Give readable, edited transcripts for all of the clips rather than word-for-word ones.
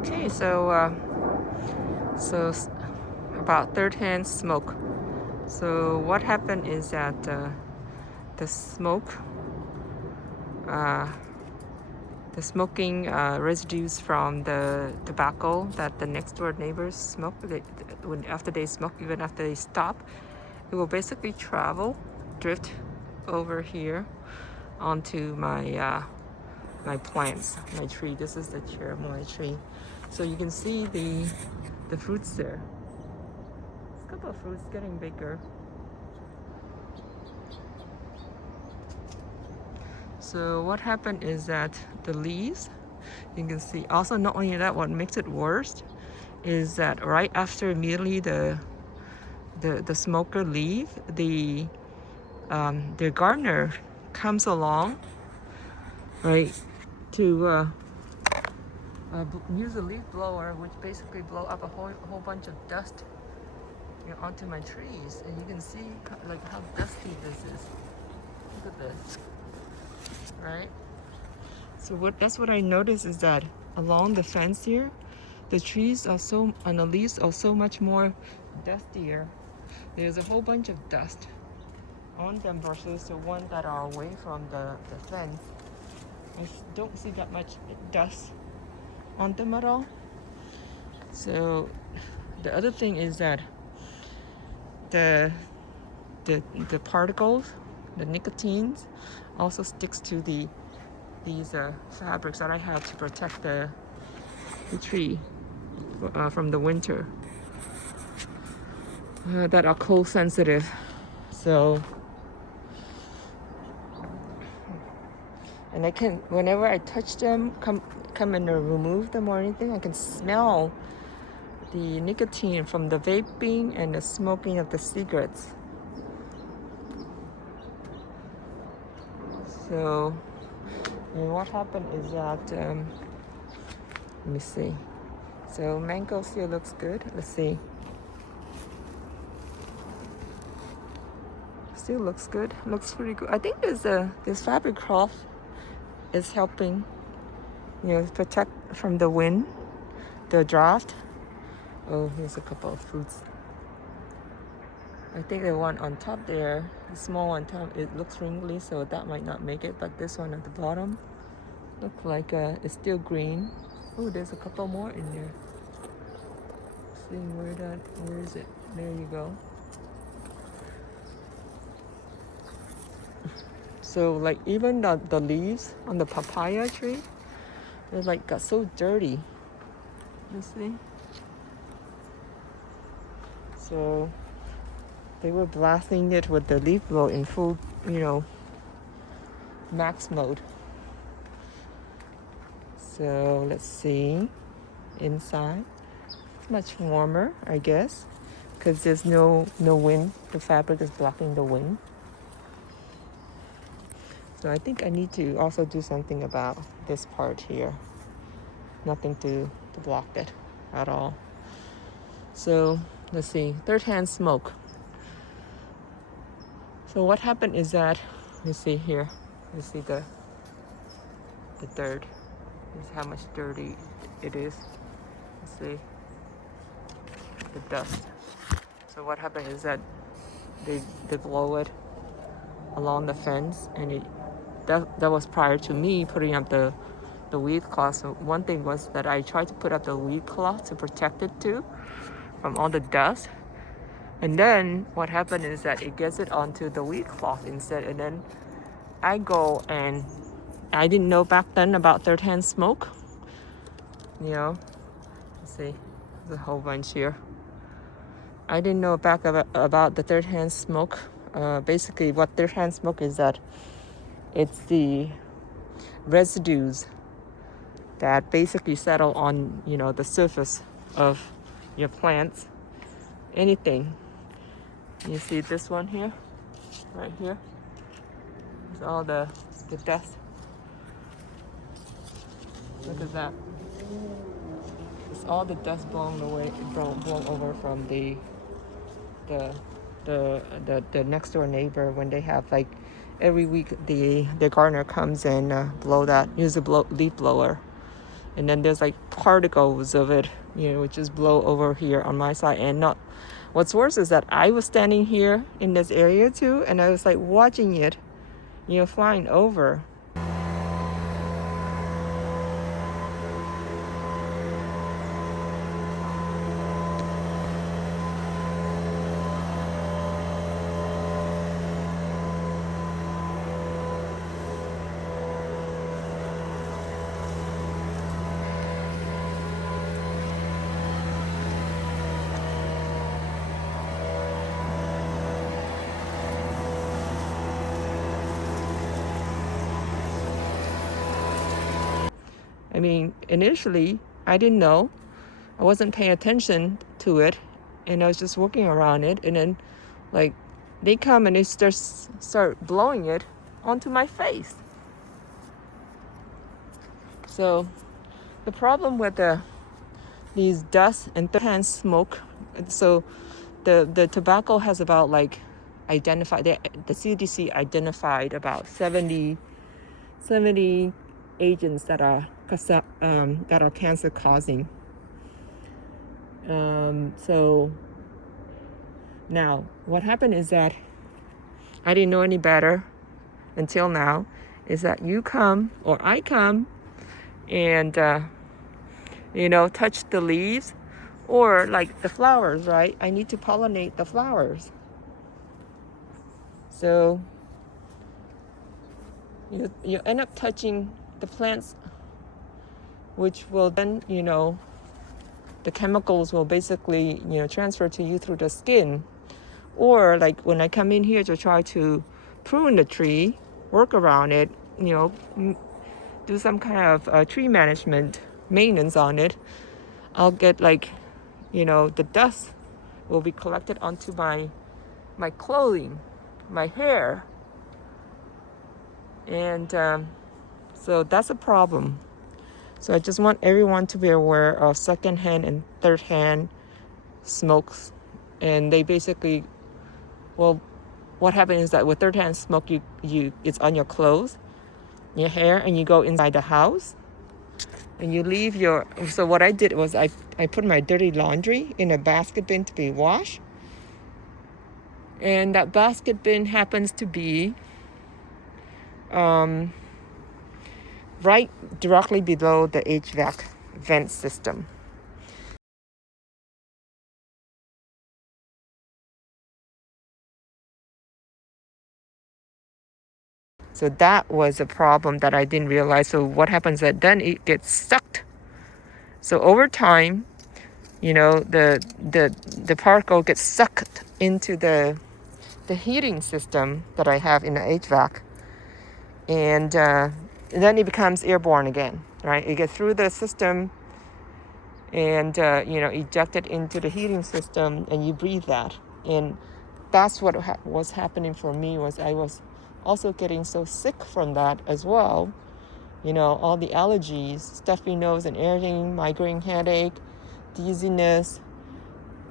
Okay, about third-hand smoke. So what happened is that the smoke, uh, the smoking residues from the tobacco that the next door neighbors smoke, after they smoke, even after they stop, it will basically drift over here onto my plants, my tree. This is the Cherimoya tree. So you can see the fruits there. A couple of fruits getting bigger. So what happened is that the leaves, you can see, also not only that, what makes it worse is that right after immediately the smoker leave, the gardener comes along, right, to use a leaf blower, which basically blow up a whole bunch of dust, onto my trees, and you can see like how dusty this is. Look at this, right? So that's what I noticed is that along the fence here, the trees are and the leaves are so much more dustier. There's a whole bunch of dust on them versus the one that are away from the fence. I don't see that much dust on them at all. So the other thing is that the the particles, the nicotines, also sticks to these fabrics that I have to protect the tree from the winter that are cold sensitive. So, and I can, whenever I touch them, come and remove them or anything, I can smell the nicotine from the vaping and the smoking of the cigarettes. So, and what happened is that, let me see. So mango still looks good. Let's see. Still looks good. Looks pretty good. I think this fabric cloth is helping, protect from the wind, the draft. Oh, here's a couple of fruits. I think the one on top there, the small one on top, it looks wrinkly, so that might not make it. But this one at the bottom, looks like it's still green. Oh, there's a couple more in there. See where is it? There you go. So like even the leaves on the papaya tree, they like got so dirty. You see? So they were blasting it with the leaf blower in full, max mode. So let's see inside. It's much warmer, I guess, because there's no wind. The fabric is blocking the wind. So I think I need to also do something about this part here. Nothing to block it at all. So let's see, third-hand smoke. So what happened is that, you see here, you see the dirt. This is how much dirty it is. You see the dust. So what happened is that they blow it along the fence, and that was prior to me putting up the weed cloth. So one thing was that I tried to put up the weed cloth to protect it too from all the dust. And then what happened is that it gets it onto the weed cloth instead. And then I go and I didn't know back then about third-hand smoke. Let's see, there's a whole bunch here. I didn't know back about the third-hand smoke. Basically, what third-hand smoke is that it's the residues that basically settle on, the surface of your plants, anything. You see this one here, right here? It's all the dust. Look at that. It's all the dust blown over from the next door neighbor when they have like every week the gardener comes and use a leaf blower and then there's like particles of it, which just blow over here on my side. And not, what's worse is that I was standing here in this area too, and I was like watching it, flying over. I mean, initially, I didn't know. I wasn't paying attention to it, and I was just walking around it, and then, like, they come and they start blowing it onto my face. So, the problem with these dust and third-hand smoke, so the tobacco has about like identified, the CDC identified about 70 agents that are cancer causing. So now what happened is that I didn't know any better until now, is that you come or I come and touch the leaves or like the flowers, right? I need to pollinate the flowers. So you end up touching the plants, which will then, the chemicals will basically, transfer to you through the skin. Or like when I come in here to try to prune the tree, work around it, do some kind of tree maintenance on it, I'll get like, the dust will be collected onto my clothing, my hair. And so that's a problem. So I just want everyone to be aware of secondhand and third-hand smokes. And they basically, well, what happens is that with third-hand smoke, it's on your clothes, your hair, and you go inside the house. And you leave so what I did was I put my dirty laundry in a basket bin to be washed. And that basket bin happens to be right directly below the HVAC vent system. So that was a problem that I didn't realize. So what happens is that then it gets sucked. So over time, the particle gets sucked into the heating system that I have in the HVAC. And then it becomes airborne again, right? It gets through the system and, ejected into the heating system, and you breathe that. And that's what was happening for me, was I was also getting so sick from that as well. All the allergies, stuffy nose and everything, migraine headache, dizziness,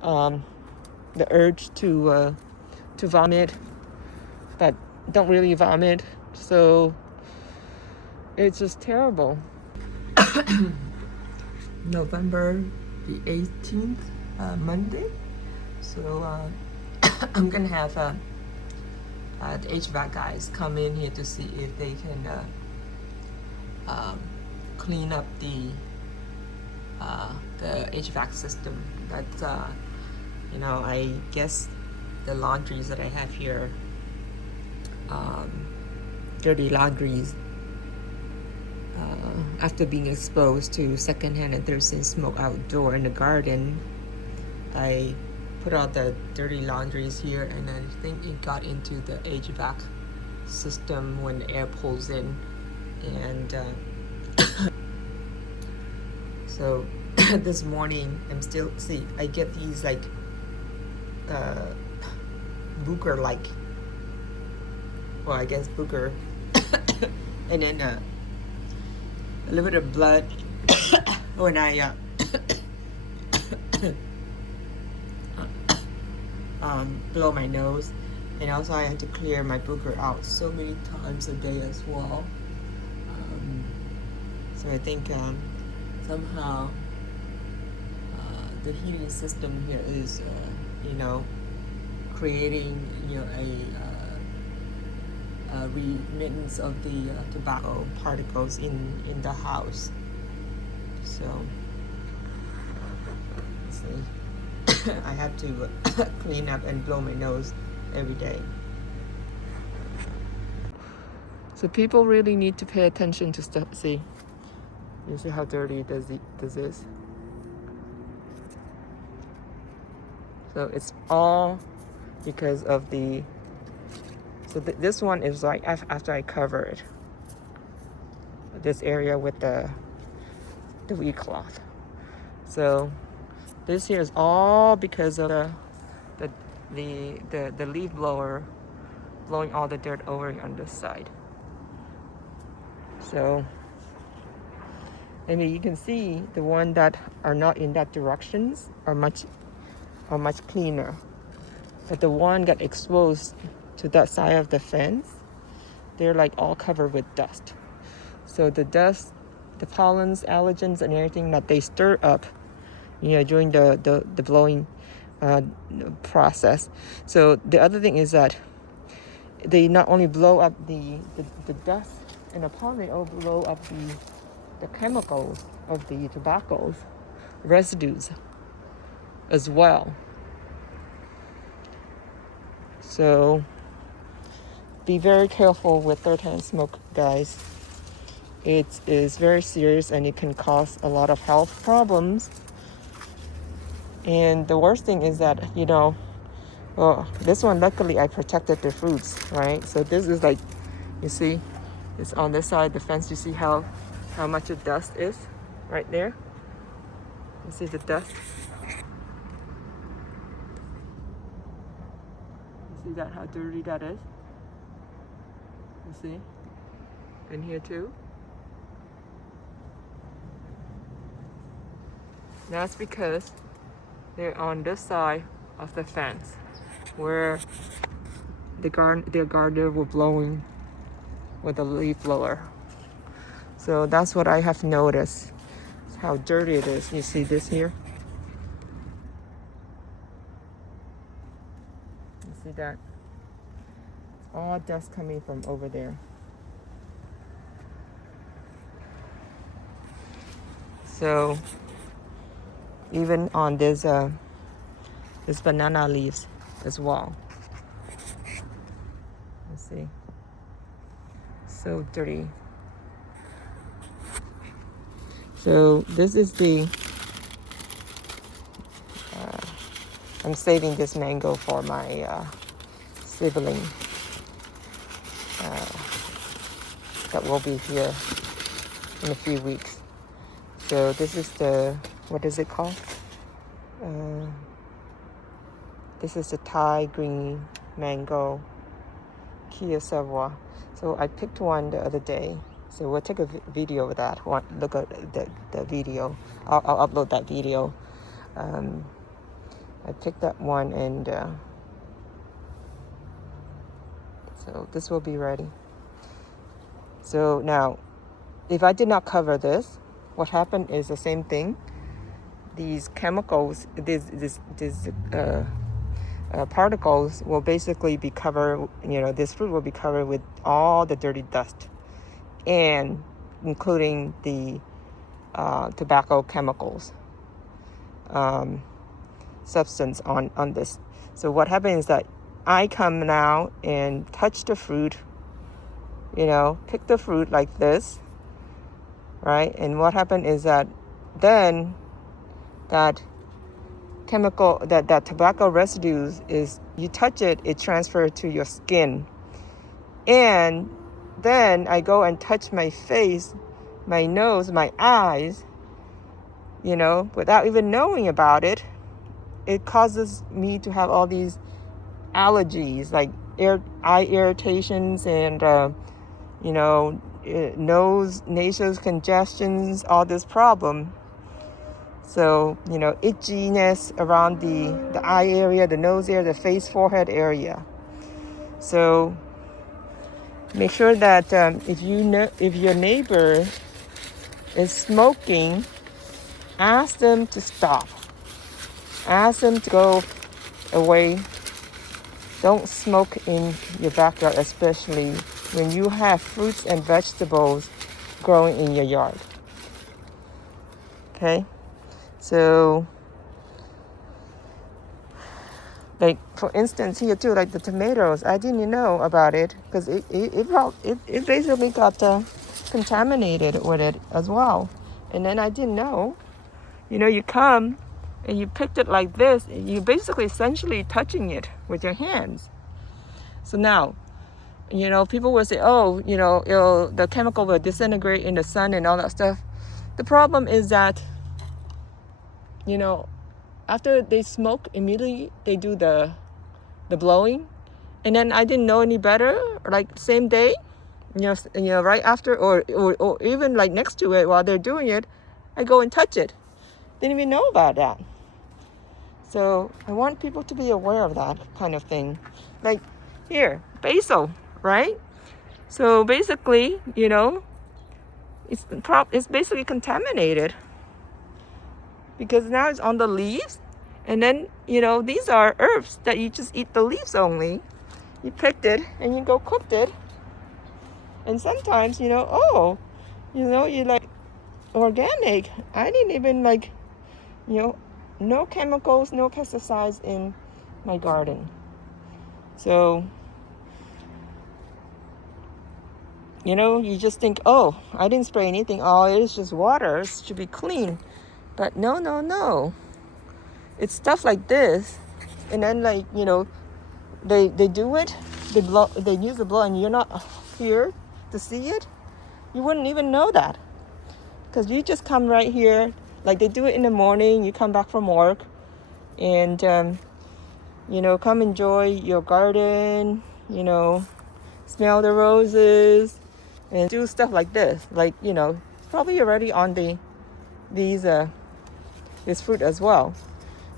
the urge to vomit, but don't really vomit. So it's just terrible. November the 18th, Monday. So I'm gonna have the HVAC guys come in here to see if they can clean up the HVAC system. That's I guess the laundries that I have here, dirty laundries, after being exposed to secondhand and third-hand smoke outdoor in the garden, I put out the dirty laundries here, and I think it got into the HVAC system when the air pulls in. And so this morning I'm still I get these like booger, like, well, I guess booger and then a little bit of blood when I blow my nose. And also I had to clear my booger out so many times a day as well. So I think somehow the heating system here is, creating, a remittance of the tobacco particles in the house. So, see, I have to clean up and blow my nose every day. So people really need to pay attention to stuff. See, you see how dirty this is. So it's all because of the. So this one is like after I cover it. This area with the weed cloth. So this here is all because of the leaf blower blowing all the dirt over on this side. So, I mean, you can see the one that are not in that directions are much cleaner. But the one got exposed to that side of the fence, they're like all covered with dust. So the dust, the pollens, allergens, and everything that they stir up, during the blowing process. So the other thing is that they not only blow up the dust and the pollen, they all blow up the chemicals of the tobacco residues as well. So be very careful with third-hand smoke, guys. It is very serious and it can cause a lot of health problems. And the worst thing is that, this one, luckily I protected the fruits, right? So this is like, you see, it's on this side of the fence. You see how much of dust is right there? You see the dust? You see that, how dirty that is? You see? And here too. That's because they're on this side of the fence where their gardener were blowing with a leaf blower. So that's what I have noticed, how dirty it is. You see this here? You see that? It's all dust coming from over there. So even on this banana leaves as well. You see? So dirty. So this is I'm saving this mango for my sibling that will be here in a few weeks. So this is what is it called? This is the Thai green mango Kia Savoie. So I picked one the other day. So we'll take a video of that. Look at the video. I'll upload that video. I picked that one, and so this will be ready. So now, if I did not cover this, what happened is the same thing. These chemicals, these particles will basically be covered. This fruit will be covered with all the dirty dust, and including the tobacco chemicals substance on this. So what happens is that I come now and touch the fruit, pick the fruit like this, right? And what happened is that then that chemical, that tobacco residues, is you touch it, it transfers to your skin. And then I go and touch my face, my nose, my eyes, without even knowing about it. It causes me to have all these allergies, like eye irritations and, nose, nasal congestions, all this problem. So, itchiness around the eye area, the nose area, the face, forehead area. So make sure that if your neighbor is smoking, ask them to stop. Ask them to go away. Don't smoke in your backyard, especially when you have fruits and vegetables growing in your yard. Okay? So, like for instance here too, like the tomatoes, I didn't know about it because it basically got contaminated with it as well. And then I didn't know. You come and you picked it like this, and you basically essentially touching it with your hands. So now, people will say, oh, the chemical will disintegrate in the sun and all that stuff. The problem is that, after they smoke, immediately they do the blowing. And then I didn't know any better, like same day, right after or even like next to it while they're doing it, I go and touch it. Didn't even know about that. So I want people to be aware of that kind of thing. Like here, basil, right? So basically, it's basically contaminated because now it's on the leaves. And then, these are herbs that you just eat the leaves only. You picked it and you go cooked it. And sometimes, you like organic. I didn't even no chemicals, no pesticides in my garden. So, you just think, oh, I didn't spray anything. Oh, it is just water. It should be clean. But no. It's stuff like this. And then they do it. They use the blow and you're not here to see it. You wouldn't even know that. Because you just come right here. Like they do it in the morning. You come back from work. And, come enjoy your garden. Smell the roses. And do stuff like this. Like, probably already on this fruit as well.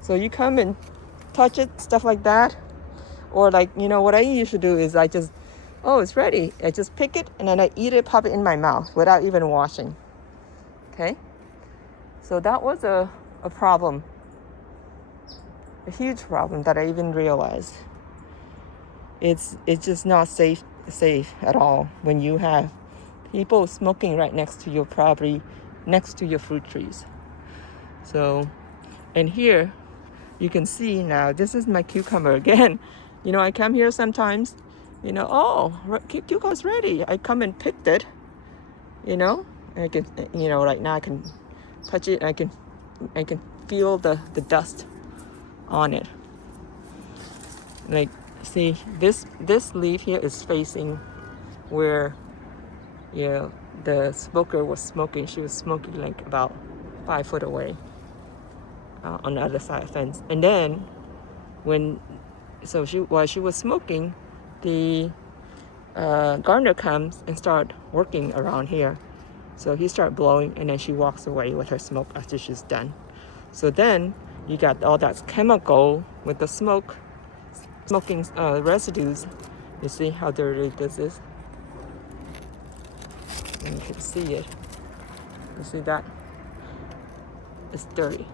So you come and touch it, stuff like that. Or what I usually do is I just, oh, it's ready. I just pick it and then I eat it, pop it in my mouth without even washing. Okay? So that was a problem. A huge problem that I even realized. It's just not safe at all when you have people smoking right next to your property, next to your fruit trees. So, and here you can see now, this is my cucumber again. I come here sometimes, cucumber's ready. I come and picked it, and I can, right now I can touch it and I can feel the dust on it. Like, see, this leaf here is facing where, the smoker was smoking. She was smoking like about 5 foot away on the other side of the fence. And then while she was smoking, the gardener comes and start working around here. So he started blowing and then she walks away with her smoke after she's done. So then you got all that chemical with the smoking residues. You see how dirty this is? And you can see it. You see that? It's dirty.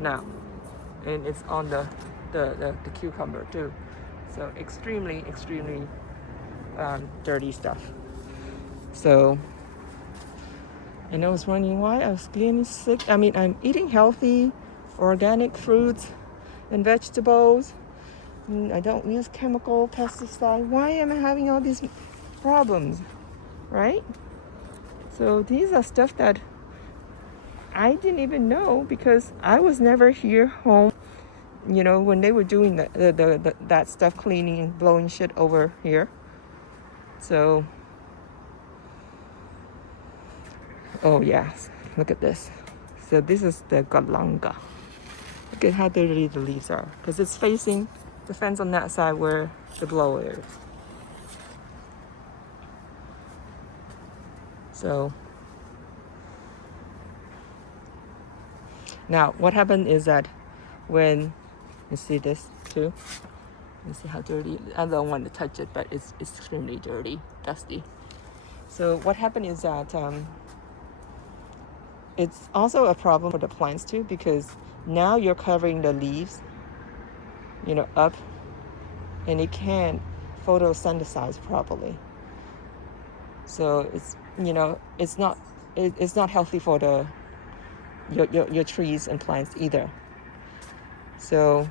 Now, and it's on the cucumber too. So extremely dirty stuff. So, and I was wondering why I was getting sick. I mean, I'm eating healthy, organic fruits and vegetables. And I don't use chemical pesticide. Why am I having all these problems, right? So these are stuff that I didn't even know because I was never here home, when they were doing that stuff, cleaning and blowing shit over here. So, oh yes, look at this. So this is the galanga. Look at how dirty the leaves are because it's facing the fence on that side where the blower is. So now what happened is that when you see this too, you see how dirty. I don't want to touch it, but it's extremely dirty, dusty. So what happened is that it's also a problem for the plants too, because now you're covering the leaves, up, and it can't photosynthesize properly. So it's not healthy for your trees and plants either. So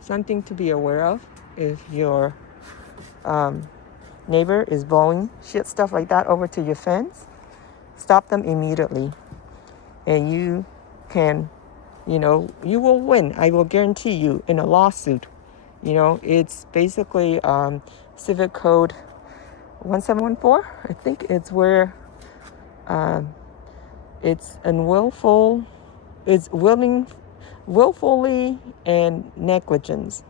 something to be aware of if your neighbor is blowing stuff like that over to your fence, stop them immediately. And you can, you will win. I will guarantee you in a lawsuit. It's basically Civic Code 1714. I think it's where it's willfully and negligence,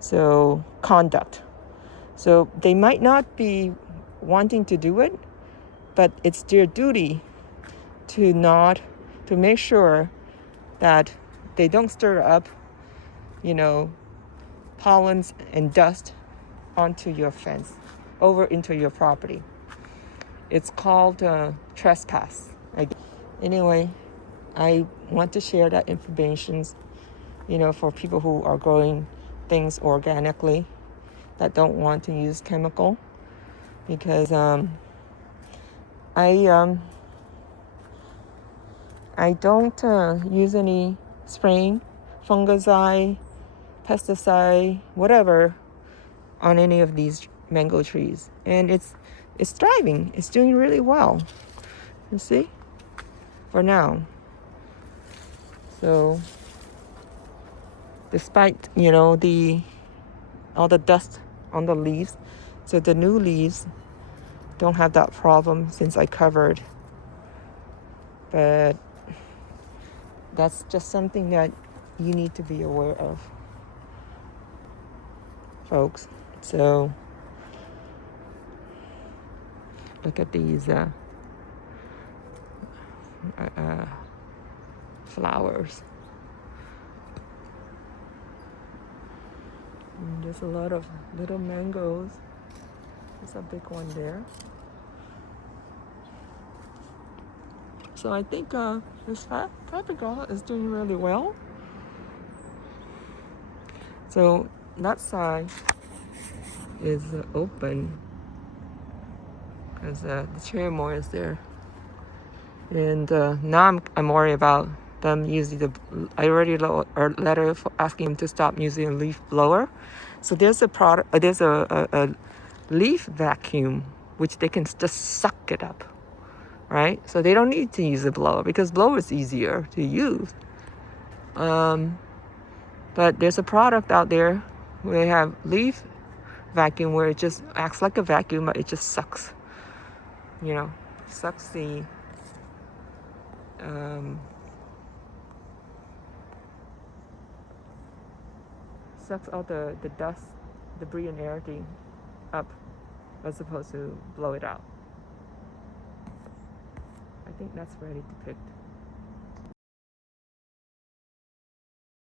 so conduct. So they might not be wanting to do it, but it's their duty to make sure that they don't stir up, pollens and dust onto your fence, over into your property. It's called trespass. Anyway, I want to share that information, for people who are growing things organically that don't want to use chemical, because I don't use any spraying, fungicide, pesticide, whatever, on any of these mango trees, and it's thriving. It's doing really well. You see, for now. So, despite all the dust on the leaves, so the new leaves don't have that problem since I covered. But that's just something that you need to be aware of, folks. So look at these flowers. And there's a lot of little mangoes. There's a big one there. So I think this paprika is doing really well. So that side is open because the Cherimoya is there. And now I'm worried about them using I already wrote a letter asking them to stop using a leaf blower. So there's a leaf vacuum which they can just suck it up, right? So they don't need to use a blower because blower is easier to use. But there's a product out there where they have leaf vacuum where it just acts like a vacuum, but it just sucks. Sucks the sucks all the dust, debris, and everything up, as opposed to blow it out. I think that's ready to pick.